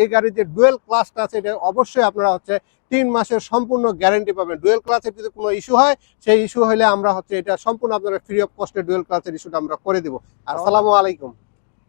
এই গাড়ির যে ডুয়েল ক্লাসটা আছে এটা অবশ্যই আপনারা হচ্ছে 3 মাসের সম্পূর্ণ গ্যারান্টি পাবেন। ডুয়েল ক্লাসের যদি কোনো ইস্যু হয়, সেই ইস্যু হলে আমরা হচ্ছে এটা সম্পূর্ণ আপনারা ফ্রি অফ কস্টে ডুয়েল ক্লাসের ইস্যুটা আমরা করে দিব। আসসালামু আলাইকুম।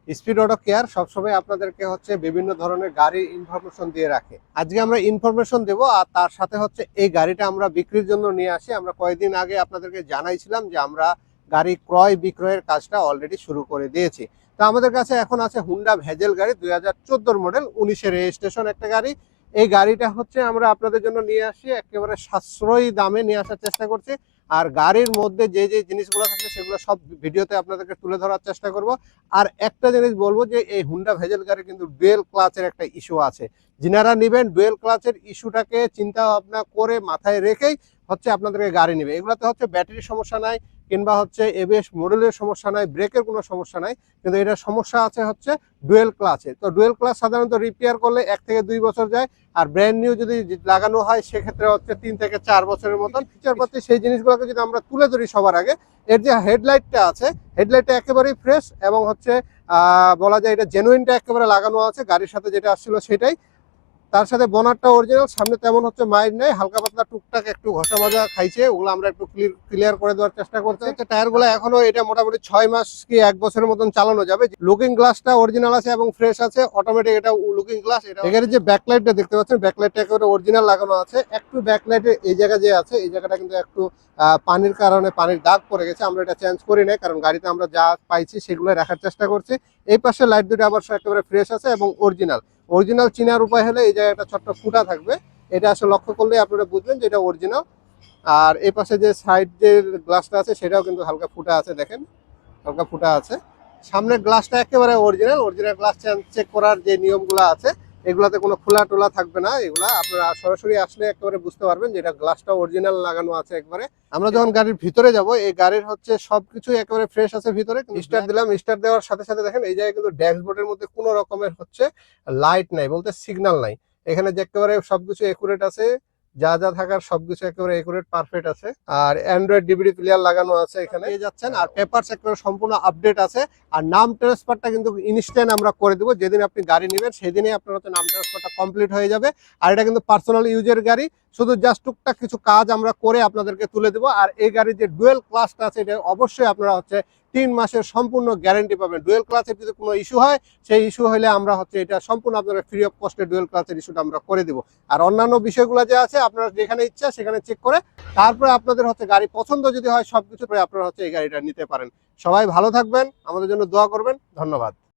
স্পিড অটো কেয়ার সবসময় আপনাদেরকে হচ্ছে বিভিন্ন ধরনের গাড়ির ইনফরমেশন দিয়ে রাখে। আজকে আমরা ইনফরমেশন দেব, আর তার সাথে হচ্ছে এই গাড়িটা আমরা বিক্রির জন্য নিয়ে আসি। আমরা কয়েকদিন আগে আপনাদেরকে জানাইছিলাম যে আমরা গাড়ি ক্রয় বিক্রয়ের কাজটা অলরেডি শুরু করে দিয়েছি। তো আমাদের কাছে এখন আছে হুন্ডা ভেজেল গাড়ি 2014 মডেল 19-এর রেজিস্ট্রেশন একটা গাড়ি। এই গাড়িটা হচ্ছে আমরা আপনাদের জন্য নিয়ে আসি, একেবারে সাশ্রয়ী দামে নিয়ে আসার চেষ্টা করছি। আর গাড়ির মধ্যে যে যে জিনিসগুলো থাকে সেগুলো সব ভিডিওতে আপনাদেরকে তুলে ধরার চেষ্টা করব। আর একটা জিনিস বলবো যে এই হুন্ডা ভেজেল গাড়ি কিন্তু ডুয়েল ক্লাচের একটা ইস্যু আছে। যিনারা নেবেন ডুয়েল ক্লাচের ইস্যুটাকে চিন্তা ভাবনা করে মাথায় রেখেই হচ্ছে আপনাদেরকে গাড়ি নেবে। এগুলোতে হচ্ছে ব্যাটারির সমস্যা নাই, কিংবা হচ্ছে এবিএস মডেলের সমস্যা নাই, ব্রেকের কোনো সমস্যা নাই, কিন্তু এটার সমস্যা আছে হচ্ছে ডুয়েল ক্লাচে। তো ডুয়েল ক্লাচ সাধারণত রিপেয়ার করলে 1 থেকে 2 বছর যায়, আর ব্র্যান্ড নিউ যদি লাগানো হয় সেক্ষেত্রে হচ্ছে 3 থেকে 4 বছরের মতন। ফিচার পাচ্ছি সেই জিনিসগুলোকে যদি আমরা তুলে ধরি সবার আগে, এর যে হেডলাইটটা আছে, হেডলাইটটা একেবারেই ফ্রেশ এবং হচ্ছে বলা যায় এটা জেনুইনটা একেবারে লাগানো আছে, গাড়ির সাথে যেটা আসছিল সেটাই। তার সাথে বনারটা অরিজিনাল, সামনে তেমন হচ্ছে মাইর নেই, হালকা পাতলা টুকটাক একটু ঘষা মাজা খাইছে, ওগুলো আমরা একটু ক্লিয়ার করে দেওয়ার চেষ্টা করছি। টায়ারগুলো এখনো এটা মোটামুটি 6 মাস কি 1 বছরের মতন চালানো যাবে। লুকিং গ্লাসটা অরিজিনাল আছে এবং ফ্রেশ আছে, অটোমেটিক এটা লুকিং গ্লাস। এখানে যে ব্যাকলাইটটা দেখতে পাচ্ছেন, ব্যাকলাইটটা একেবারে অরিজিনাল লাগানো আছে। একটু ব্যাকলাইটের এই জায়গা যে আছে, এই জায়গাটা কিন্তু একটু পানির কারণে পানির দাগ পড়ে গেছে, আমরা এটা চেঞ্জ করি নাই, কারণ গাড়িতে আমরা যা পাইছি সেগুলো রাখার চেষ্টা করছি। এই পাশে লাইট দুটো আবার একেবারে ফ্রেশ আছে এবং অরিজিনাল চিনার উপায় হলে এই জায়গায় একটা ছোট্ট ফুটা থাকবে, এটা আসলে লক্ষ্য করলে আপনারা বুঝবেন যে এটা অরিজিনাল। আর এই পাশে যে সাইড যে গ্লাসটা আছে সেটাও কিন্তু হালকা ফুটা আছে, দেখেন হালকা ফুটা আছে। সামনের গ্লাসটা একেবারে অরিজিনাল গ্লাস চেক করার যে নিয়মগুলো আছে এগুলাতে কোনো খোলা টোলা থাকবে না। এগুলা আপনারা সরাসরি আসলে একেবারে বুঝতে পারবেন যে এটা গ্লাসটা অরিজিনাল লাগানো আছে একবারে। আমরা যখন গাড়ির ভিতরে যাব, এই গাড়ির হচ্ছে সবকিছু একেবারে ফ্রেশ আছে ভিতরে। স্টার্ট দিলাম, স্টার্ট দেওয়ার সাথে সাথে দেখেন এই জায়গায় কিন্তু ড্যাশবোর্ডের মধ্যে কোনো রকমের হচ্ছে লাইট নাই, বলতে সিগন্যাল নাই। এখানে যে একেবারে সবকিছু একুরেট আছে, যা যা থাকার সবকিছু একেবারে একুরেট পারফেক্ট আছে। আর অ্যান্ড্রয়েড ডিভিডি প্লেয়ার লাগানো আছে এখানে, পেয়ে যাচ্ছেন। আর পেপারস একেবারে সম্পূর্ণ আপডেট আছে। আর নাম ট্রান্সফারটা কিন্তু ইনস্ট্যান্ট আমরা করে দেবো। যেদিন আপনি গাড়ি নেবেন সেদিনই আপনার হচ্ছে নাম ট্রান্সফারটা কমপ্লিট হয়ে যাবে। আর এটা কিন্তু পার্সোনাল ইউজের গাড়ি, শুধু জাস্ট টুকটাক কিছু কাজ আমরা করে আপনাদেরকে তুলে দেবো। আর এই গাড়ির যে ডুয়েল ক্লাসটা আছে এটা অবশ্যই আপনারা হচ্ছে 3 মাসের সম্পূর্ণ গ্যারান্টি পাবেন। ডুয়েল ক্লাসের যদি কোনো ইস্যু হয়, সেই ইস্যু হলে আমরা হচ্ছে এটা সম্পূর্ণ আপনারা ফ্রি অফ কস্টে ডুয়েল ক্লাসের ইস্যুটা আমরা করে দেবো। আর অন্যান্য বিষয়গুলো যে আছে আপনারা যেখানে ইচ্ছা সেখানে চেক করে তারপরে আপনাদের হচ্ছে গাড়ি পছন্দ যদি হয় সবকিছু করে আপনারা হচ্ছে এই গাড়িটা নিতে পারেন। সবাই ভালো থাকবেন, আমাদের জন্য দোয়া করবেন। ধন্যবাদ।